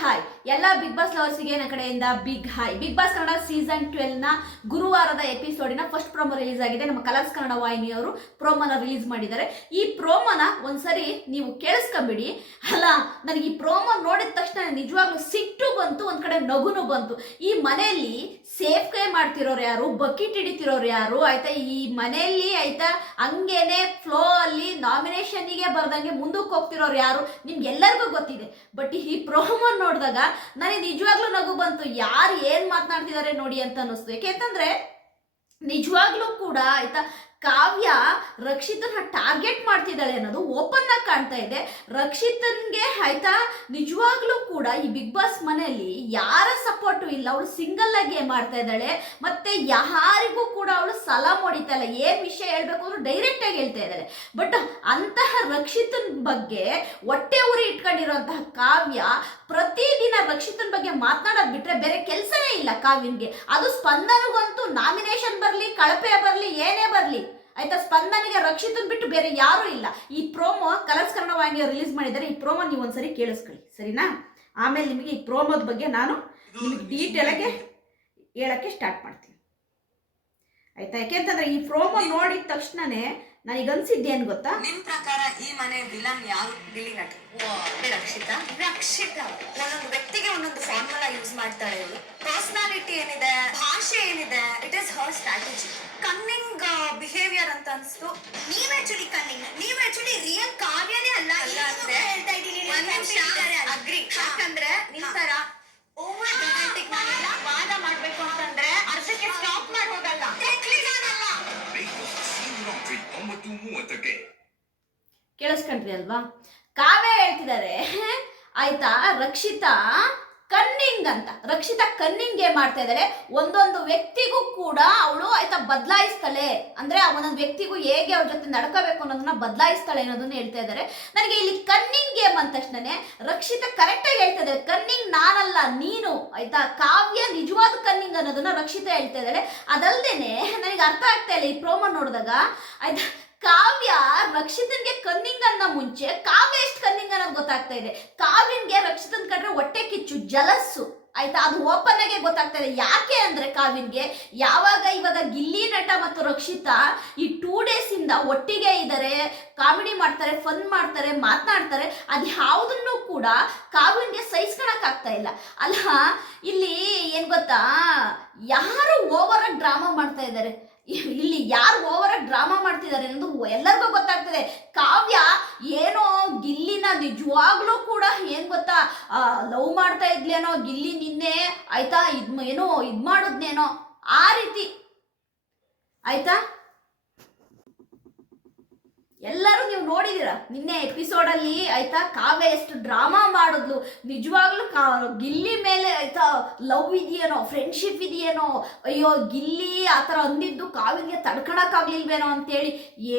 Hi. ಎಲ್ಲ big boss ಲವರ್ಸಿಗೆ ನನ್ನ ಕಡೆಯಿಂದ big hi big boss Kannada season ಟ್ವೆಲ್ನ ಗುರುವಾರದ ಎಪಿಸೋಡಿನ ಫಸ್ಟ್ ಪ್ರೋಮೋ ರಿಲೀಸ್ ಆಗಿದೆ. ನಮ್ಮ ಕಲರ್ಸ್ ಕನ್ನಡ ವಾಹಿನಿಯವರು ಪ್ರೋಮೋನ ರಿಲೀಸ್ ಮಾಡಿದ್ದಾರೆ. ಈ ಪ್ರೋಮೋನ ಒಂದ್ಸರಿ ನೀವು ಕೇಳಿಸ್ಕೊಂಬಿಡಿ. ಅಲ್ಲ, ನನಗೆ ಈ ಪ್ರೋಮೋ ನೋಡಿದ ತಕ್ಷಣ ನಿಜವಾಗ್ಲೂ ಸಿಟ್ಟು ಬಂತು, ಒಂದ್ ಕಡೆ ನಗುನು ಬಂತು. ಈ ಮನೆಯಲ್ಲಿ ಸೇಫ್ ಕೈ ಮಾಡ್ತಿರೋರು ಯಾರು? ಬಕೆಟ್ ಹಿಡಿತಿರೋರು ಯಾರು? ಆಯ್ತಾ, ಈ ಮನೆಯಲ್ಲಿ ಆಯ್ತಾ, ಹಂಗೇನೆ ಫ್ಲೋ ಅಲ್ಲಿ ನಾಮಿನೇಷನ್ಗೆ ಬರ್ದಂಗೆ ಮುಂದಕ್ಕೆ ಹೋಗ್ತಿರೋರು ಯಾರು? ನಿಮ್ಗೆಲ್ಲರಿಗೂ ಗೊತ್ತಿದೆ. ಬಟ್ ಈ ಪ್ರೋಮೋ ನೋಡಿದಾಗ ನನಗೆ ನಿಜವಾಗ್ಲೂ ನಗು ಬಂತು. ಯಾರು ಏನ್ ಮಾತನಾಡ್ತಿದ್ದಾರೆ ನೋಡಿ ಅಂತ ಅನ್ನಿಸ್ತು. ಯಾಕೆಂತಂದ್ರೆ ನಿಜವಾಗ್ಲೂ ಕೂಡ ಆಯ್ತಾ, ಕಾವ್ಯ ರಕ್ಷಿತನ ಟಾರ್ಗೆಟ್ ಮಾಡ್ತಿದ್ದಾಳೆ ಅನ್ನೋದು ಓಪನ್ ಆಗಿ ಕಾಣ್ತಾ ಇದೆ. ರಕ್ಷಿತನ್ಗೆ ಆಯ್ತಾ, ನಿಜವಾಗ್ಲೂ ಕೂಡ ಈ ಬಿಗ್ ಬಾಸ್ ಮನೆಯಲ್ಲಿ ಯಾರ ಸಪೋರ್ಟು ಇಲ್ಲ. ಅವಳು ಸಿಂಗಲ್ ಆಗಿ ಮಾಡ್ತಾ ಇದ್ದಾಳೆ. ಮತ್ತೆ ಯಾರಿಗೂ ಕೂಡ ಅವಳು ಸಲ ಹೊಡಿತಾ ಇಲ್ಲ. ಏನ್ ವಿಷಯ ಹೇಳ್ಬೇಕು ಅಂದ್ರೆ ಡೈರೆಕ್ಟ್ ಆಗಿ ಹೇಳ್ತಾ ಇದ್ದಾಳೆ. ಬಟ್ ಅಂತಹ ರಕ್ಷಿತನ್ ಬಗ್ಗೆ ಹೊಟ್ಟೆ ಉರಿ ಇಟ್ಕೊಂಡಿರುವಂತಹ ಕಾವ್ಯ ಪ್ರತಿದಿನ ರಕ್ಷಿತನ್ ಬಗ್ಗೆ ಮಾತನಾಡೋದ್ ಬಿಟ್ರೆ ಬೇರೆ ಕೆಲಸನೇ ಇಲ್ಲ ಕಾವ್ಯನ್ಗೆ. ಅದು ಸ್ಪಂದನಗಂತೂ ನಾಮಿನೇಷನ್ ಬರ್ಲಿ ಕಳಪೆ ಬರ್ಲಿ ಏನೇ ಬರ್ಲಿ. ಆಯ್ತಾ? ಸ್ಪಂದನಿಗೆ ರಕ್ಷಿತನ್ ಬಿಟ್ಟು ಬೇರೆ ಯಾರೂ ಇಲ್ಲ. ಈ ಪ್ರೋಮೋ ಕಲರ್ಸ್ ಕನ್ನಡ ವಾಹಿನಿಯ ರಿಲೀಸ್ ಮಾಡಿದ್ದಾರೆ. ಈ ಪ್ರೋಮೋ ನೀವು ಒಂದ್ಸರಿ ಕೇಳಿಸ್ಕೊಳ್ಳಿ. ಸರಿನಾ? ಆಮೇಲೆ ನಿಮಗೆ ಈ ಪ್ರೋಮೋದ ಬಗ್ಗೆ ನಾನು ನಿಮಗೆ ಡೀಟೇಲ್ ಆಗಿ ಹೇಳಕ್ಕೆ ಸ್ಟಾರ್ಟ್ ಮಾಡ್ತೀನಿ. ಆಯ್ತಾ? ಯಾಕೆಂತಂದ್ರೆ ಈ ಪ್ರೋಮೋ ನೋಡಿದ ತಕ್ಷಣನೇ ನನಗೆ ಅನ್ಸಿದ್ದೇನು ಗೊತ್ತಾ? ನಿಮ್ ಪ್ರಕಾರ ಈ ಮನೆ ವಿಲನ್ ಯಾರು? ಗಿಲ್ಲಿ ನಟ. ರಕ್ಷಿತಾ. ರಕ್ಷಿತಾ. ಒಂದೊಂದು ವ್ಯಕ್ತಿಗೆ ಒಂದೊಂದು ಫಾರ್ಮುಲಾ ಯೂಸ್ ಮಾಡ್ತಾ ಇವಳು ಪರ್ಸನಾಲಿಟಿ ಏನಿದೆ ಭಾಷೆ ಏನಿದೆ it is her strategy cunning behaviour ಅಂತ ಅನ್ಸ್ತು. ನೀವ್ ಆಕ್ಚುಲಿ ಕನ್ನಿಂಗ್ ನೀವ್ ಆಕ್ಚುಲಿ ರಿಯಲ್ ಕಾವ್ಯನೇ ಅಲ್ಲ. ಅಲ್ಲ ಹೇಳ್ತಾ ಇದ್ದೀನಿ ಅಗ್ರಿ. ಯಾಕಂದ್ರೆ ನಿಮ್ ತರ ಕೇಳಿಸ್ಕೊಂಡ್ರಿ ಅಲ್ವಾ? ಕಾವ್ಯ ಹೇಳ್ತಿದ್ದಾರೆ ಆಯ್ತಾ, ರಕ್ಷಿತಾ ಕನ್ನಿಂಗ್ ಅಂತ. ರಕ್ಷಿತಾ ಕನ್ನಿಂಗ್ ಏನ್ ಮಾಡ್ತಾ ಇದ್ದಾಳೆ ಒಂದೊಂದು ವ್ಯಕ್ತಿಗೂ ಕೂಡ ಅವಳು ಆಯ್ತಾ ಬದಲಾಯಿಸ್ತಾಳೆ. ಅಂದ್ರೆ ಆ ಒಂದೊಂದು ವ್ಯಕ್ತಿಗೂ ಹೇಗೆ ಅವ್ರ ಜೊತೆ ನಡ್ಕೋಬೇಕು ಅನ್ನೋದನ್ನ ಬದಲಾಯಿಸ್ತಾಳೆ ಅನ್ನೋದನ್ನ ಹೇಳ್ತಾ ಇದ್ದಾರೆ ನನಗೆ ಇಲ್ಲಿ ಕನ್ನಿಂಗ್ ಗೇಮ್ ಅಂದ ತಕ್ಷಣನೇ ರಕ್ಷಿತಾ ಕರೆಕ್ಟ್ ಆಗಿ ಹೇಳ್ತಾ ಇದ್ದಾರೆ ಕನ್ನಿಂಗ್ ನಾನಲ್ಲ, ನೀನು. ಆಯ್ತಾ, ಕಾವ್ಯ ನಿಜವಾದ ಕನ್ನಿಂಗ್ ಅನ್ನೋದನ್ನ ರಕ್ಷಿತಾ ಹೇಳ್ತಾ ಇದ್ದಾಳೆ ಅದಲ್ದೇನೆ ನನಗೆ ಅರ್ಥ ಆಗ್ತಾ ಇಲ್ಲ ಈ ಪ್ರೋಮೋ ನೋಡಿದಾಗ. ಆಯ್ತಾ ಕಾವ್ಯ ರಕ್ಷಿತನ್ಗೆ ಕನ್ನಿಂಗ್ ಅನ್ನ ಮುಂಚೆ ಕಾವ್ಯ ಎಷ್ಟು ಕನ್ನಿಂಗ್ ಅನ್ನೋದು ಗೊತ್ತಾಗ್ತಾ ಇದೆ. ಕಾವ್ಯನ್ಗೆ ರಕ್ಷಿತನ್ ಕಂಡ್ರೆ ಹೊಟ್ಟೆ ಕಿಚ್ಚು, ಜಲಸ್ಸು. ಆಯ್ತಾ? ಅದು ಓಪನ್ ಆಗಿ ಗೊತ್ತಾಗ್ತಾ ಇದೆ. ಯಾಕೆ ಅಂದ್ರೆ ಕಾವ್ಯನ್ಗೆ ಯಾವಾಗ ಇವಾಗ ಗಿಲ್ಲಿ ನಟ ಮತ್ತು ರಕ್ಷಿತಾ ಈ ಟೂ ಡೇಸ್ ಇಂದ ಒಟ್ಟಿಗೆ ಇದ್ದಾರೆ ಕಾಮಿಡಿ ಮಾಡ್ತಾರೆ ಫನ್ ಮಾಡ್ತಾರೆ, ಮಾತನಾಡ್ತಾರೆ, ಅದು ಯಾವುದನ್ನು ಕೂಡ ಕಾವ್ಯನ್ಗೆ ಸಹಿಸ್ಕೊಳಕ್ ಆಗ್ತಾ ಇಲ್ಲ. ಅಲ್ಲ ಇಲ್ಲಿ ಏನ್ ಗೊತ್ತಾ? ಯಾರು ಓವರ್ ಆಗಿ ಡ್ರಾಮಾ ಮಾಡ್ತಾ ಇದ್ದಾರೆ ಇಲ್ಲಿ ಯಾರು ಓವರ್ ಡ್ರಾಮಾ ಮಾಡ್ತಿದ್ದಾರೆ ಅನ್ನೋದು ಎಲ್ಲರಿಗೂ ಗೊತ್ತಾಗ್ತದೆ. ಕಾವ್ಯ ಏನೋ ಗಿಲ್ಲಿನ ನಿಜವಾಗ್ಲೂ ಕೂಡ ಏನ್ ಗೊತ್ತಾ ಲವ್ ಮಾಡ್ತಾ ಇದ್ಲೇನೋ, ಗಿಲ್ಲಿ ನಿನ್ನೆ ಆಯ್ತಾ ಇದ್, ಏನೋ ಇದ್ ಮಾಡಿದ್ನೇನೋ, ಆ ರೀತಿ. ಆಯ್ತಾ? ಎಲ್ಲರೂ ನೀವು ನೋಡಿದೀರ. ನಿನ್ನೆ ಎಪಿಸೋಡಲ್ಲಿ ಆಯ್ತಾ ಕಾವ್ಯ ಎಷ್ಟು ಡ್ರಾಮಾ ಮಾಡಿದ್ಲು. ನಿಜವಾಗ್ಲೂ ಕಾ ಗಿಲ್ಲಿ ಮೇಲೆ ಆಯ್ತಾ ಲವ್ ಇದೆಯೇನೋ ಫ್ರೆಂಡ್ಶಿಪ್ ಇದೆಯೇನೋ, ಅಯ್ಯೋ ಗಿಲ್ಲಿ ಆ ಥರ ಅಂದಿದ್ದು ಕಾವ್ಯಗೆ ತಡ್ಕೊಳಕ್ಕಾಗ್ಲಿಲ್ವೇನೋ ಅಂತೇಳಿ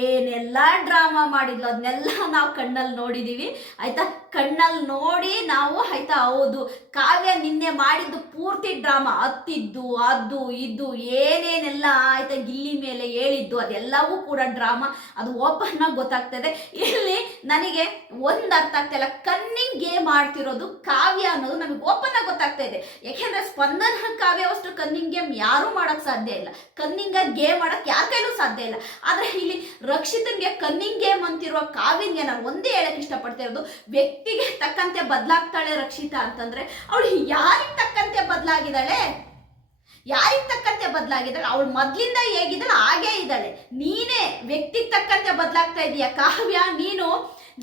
ಏನೆಲ್ಲ ಡ್ರಾಮಾ ಮಾಡಿದ್ಲು. ಅದನ್ನೆಲ್ಲ ನಾವು ಕಣ್ಣಲ್ಲಿ ನೋಡಿದ್ದೀವಿ ಆಯ್ತಾ ಕಣ್ಣಲ್ಲಿ ನೋಡಿ ನಾವು ಆಯ್ತಾ? ಹೌದು. ಕಾವ್ಯ ನಿನ್ನೆ ಮಾಡಿದ್ದು ಪೂರ್ತಿ ಡ್ರಾಮಾ. ಹತ್ತಿದ್ದು ಅದು, ಇದು, ಏನೇನೆಲ್ಲ ಆಯ್ತಾ ಗಿಲ್ಲಿ ಮೇಲೆ ಹೇಳಿದ್ದು, ಅದೆಲ್ಲವೂ ಕೂಡ ಡ್ರಾಮಾ. ಅದು ಓಪನ್ ಆಗಿ ಗೊತ್ತಾಗ್ತದೆ. ಇಲ್ಲಿ ನನಗೆ ಒಂದು ಅರ್ಥ ಆಗ್ತಾ ಇಲ್ಲ. ಕನ್ನಿಂಗ್ ಗೇಮ್ ಆಡ್ತಿರೋದು ಕಾವ್ಯ ಅನ್ನೋದು ನಮಗೆ ಓಪನ್ ಆಗಿ ಗೊತ್ತಾಗ್ತಾ ಇದೆ. ಯಾಕೆಂದ್ರೆ ಸ್ಪಂದನ ಕಾವ್ಯವಷ್ಟು ಕನ್ನಿಂಗ್ ಗೇಮ್ ಯಾರು ಮಾಡಕ್ ಸಾಧ್ಯ ಇಲ್ಲ. ಕನ್ನಿಂಗ್ ಗೇಮ್ ಮಾಡಕ್ ಯಾರ ಕೈಲೂ ಸಾಧ್ಯ ಇಲ್ಲ. ಆದ್ರೆ ಇಲ್ಲಿ ರಕ್ಷಿತನ್ಗೆ ಕನ್ನಿಂಗ್ ಗೇಮ್ ಅಂತಿರುವ ಕಾವ್ಯನ್ಗೆ ನಾನು ಒಂದೇ ಹೇಳಕ್ ಇಷ್ಟಪಡ್ತಾ ಇರೋದು ವ್ಯಕ್ತಿಗೆ ತಕ್ಕಂತೆ ಬದಲಾಗ್ತಾಳೆ ರಕ್ಷಿತಾ ಅಂತಂದ್ರೆ ಅವಳು ಯಾರಿಗೆ ತಕ್ಕಂತೆ ಬದಲಾಗಿದ್ದಾಳೆ? ಯಾರಿಗೆ ತಕ್ಕಂತೆ ಬದಲಾಗಿದ್ದಾಳೆ? ಅವಳು ಮೊದ್ಲಿಂದ ಹೇಗಿದ್ದಾಳೆ? ಹಾಗೇ ಇದ್ದಾಳೆ. ನೀನೇ ವ್ಯಕ್ತಿಗೆ ತಕ್ಕಂತೆ ಬದಲಾಗ್ತಾ ಇದೀಯ? ಕಾವ್ಯ, ನೀನು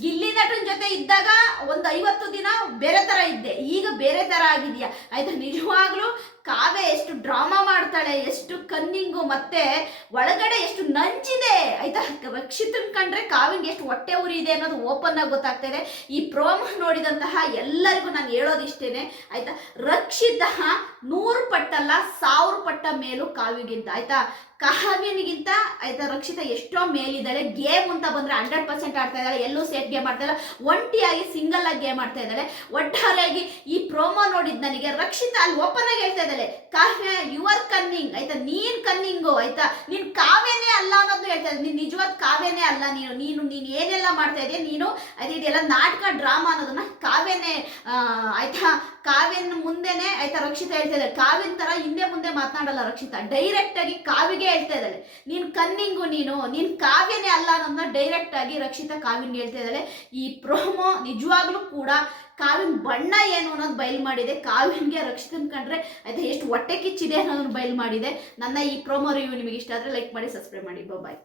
ಗಿಲ್ಲಿ ನಟನ ಜೊತೆ ಇದ್ದಾಗ ಒಂದು ಐವತ್ತು ದಿನ ಬೇರೆ ತರ ಇದ್ದೆ. ಈಗ ಬೇರೆ ತರ ಆಗಿದೆಯಾ ಆಯ್ತು, ನಿಜವಾಗ್ಲೂ ಕಾವ್ಯ ಎಷ್ಟು ಡ್ರಾಮಾ ಮಾಡ್ತಾಳೆ, ಎಷ್ಟು ಕನ್ನಿಂಗು, ಮತ್ತೆ ಒಳಗಡೆ ಎಷ್ಟು ನಂಚಿದೆ ಆಯ್ತಾ ರಕ್ಷಿತನ್ ಕಂಡ್ರೆ ಕಾವಿನ್ ಎಷ್ಟು ಹೊಟ್ಟೆ ಉರಿ ಇದೆ ಅನ್ನೋದು ಓಪನ್ ಆಗಿ ಗೊತ್ತಾಗ್ತಾ ಇದೆ ಈ ಪ್ರೋಮೋ ನೋಡಿದಂತಹ ಎಲ್ಲರಿಗೂ ನಾನು ಹೇಳೋದಿಷ್ಟೇನೆ. ಆಯ್ತಾ? ರಕ್ಷಿತ ನೂರು ಪಟ್ಟಲ್ಲ, ಸಾವಿರ ಪಟ್ಟ ಮೇಲೂ ಕಾವಿಗಿಂತ ಆಯ್ತಾ? ಕಾವ್ಯನಿಗಿಂತ ಆಯ್ತಾ ರಕ್ಷಿತ ಎಷ್ಟೋ ಮೇಲಿದ್ದಾಳೆ. ಗೇಮ್ ಅಂತ ಬಂದ್ರೆ ಹಂಡ್ರೆಡ್ ಪರ್ಸೆಂಟ್ ಆಡ್ತಾ ಇದ್ದಾಳೆ. ಎಲ್ಲೂ ಸೇಫ್ ಗೇಮ್ ಆಡ್ತಾ ಇಲ್ಲ ಒಂಟಿಯಾಗಿ ಸಿಂಗಲ್ ಆಗಿ ಗೇಮ್ ಆಡ್ತಾ ಇದ್ದಾಳೆ. ಒಟ್ಟಾರೆಯಾಗಿ ಈ ಪ್ರೋಮೋ ನೋಡಿದ್ ನನಗೆ ರಕ್ಷಿತ ಅಲ್ಲಿ ಓಪನ್ ಆಗಿ ಹೇಳ್ತಾ ಇದ್ದಾಳೆ. ಕಾವ್ಯ ಯುವರ್ ಕನ್ನಿಂಗ್ ಆಯ್ತಾ, ನೀನ್ ಕನ್ನಿಂಗು ಆಯ್ತಾ, ನೀನ್ ಕಾವ್ಯನೇ ಅಲ್ಲ ಅನ್ನೋದು ಹೇಳ್ತಾ ಇದ್ದೆ ನೀನ್ ನಿಜವಾದ ಕಾವ್ಯನೇ ಅಲ್ಲ ನೀನು. ನೀನು ನೀನು ಏನೆಲ್ಲ ಮಾಡ್ತಾ ಇದೆಯಾ? ನೀನು ಆಯ್ತಾ ಇದೆಲ್ಲ ನಾಟಕ, ಡ್ರಾಮಾ ಅನ್ನೋದನ್ನ ಕಾವ್ಯನೇ ಆಯ್ತಾ ಕಾವ್ಯನ ಮುಂದೆನೆ ಆಯ್ತಾ ರಕ್ಷಿತ ಹೇಳ್ತಾ ಇದ್ದಾಳೆ. ಕಾವ್ಯನ ತರ ಹಿಂದೆ ಮುಂದೆ ಮಾತನಾಡಲ್ಲ ರಕ್ಷಿತಾ. ಡೈರೆಕ್ಟ್ ಆಗಿ ಕಾವಿಗೆ ಹೇಳ್ತಾ ಇದ್ದಾಳೆ. ನೀನ್ ಕನ್ನಿಂಗು ನೀನು, ನೀನ್ ಕಾವ್ಯನೇ ಅಲ್ಲ ಅನ್ನೋದನ್ನ ಡೈರೆಕ್ಟ್ ಆಗಿ ರಕ್ಷಿತಾ ಕಾವ್ಯನ್ಗೆ ಹೇಳ್ತಾ ಇದ್ದಾಳೆ. ಈ ಪ್ರೋಮೋ ನಿಜವಾಗ್ಲೂ ಕೂಡ ಕಾವಿನ ಬಣ್ಣ ಏನು ಅನ್ನೋದು ಬಯಲು ಮಾಡಿದೆ. ಕಾವ್ಯನ್ಗೆ ರಕ್ಷಿತನ್ ಕಂಡ್ರೆ ಅದು ಎಷ್ಟು ಹೊಟ್ಟೆ ಕಿಚ್ಚಿದೆ ಅನ್ನೋದನ್ನ ಬಯಲು ಮಾಡಿದೆ. ನನ್ನ ಈ ಪ್ರೋಮೋ ರಿವ್ಯೂ ನಿಮಗೆ ಇಷ್ಟ ಆದರೆ ಲೈಕ್ ಮಾಡಿ ಸಬ್ಸ್ಕ್ರೈಬ್ ಮಾಡಿ. ಬಾಯ್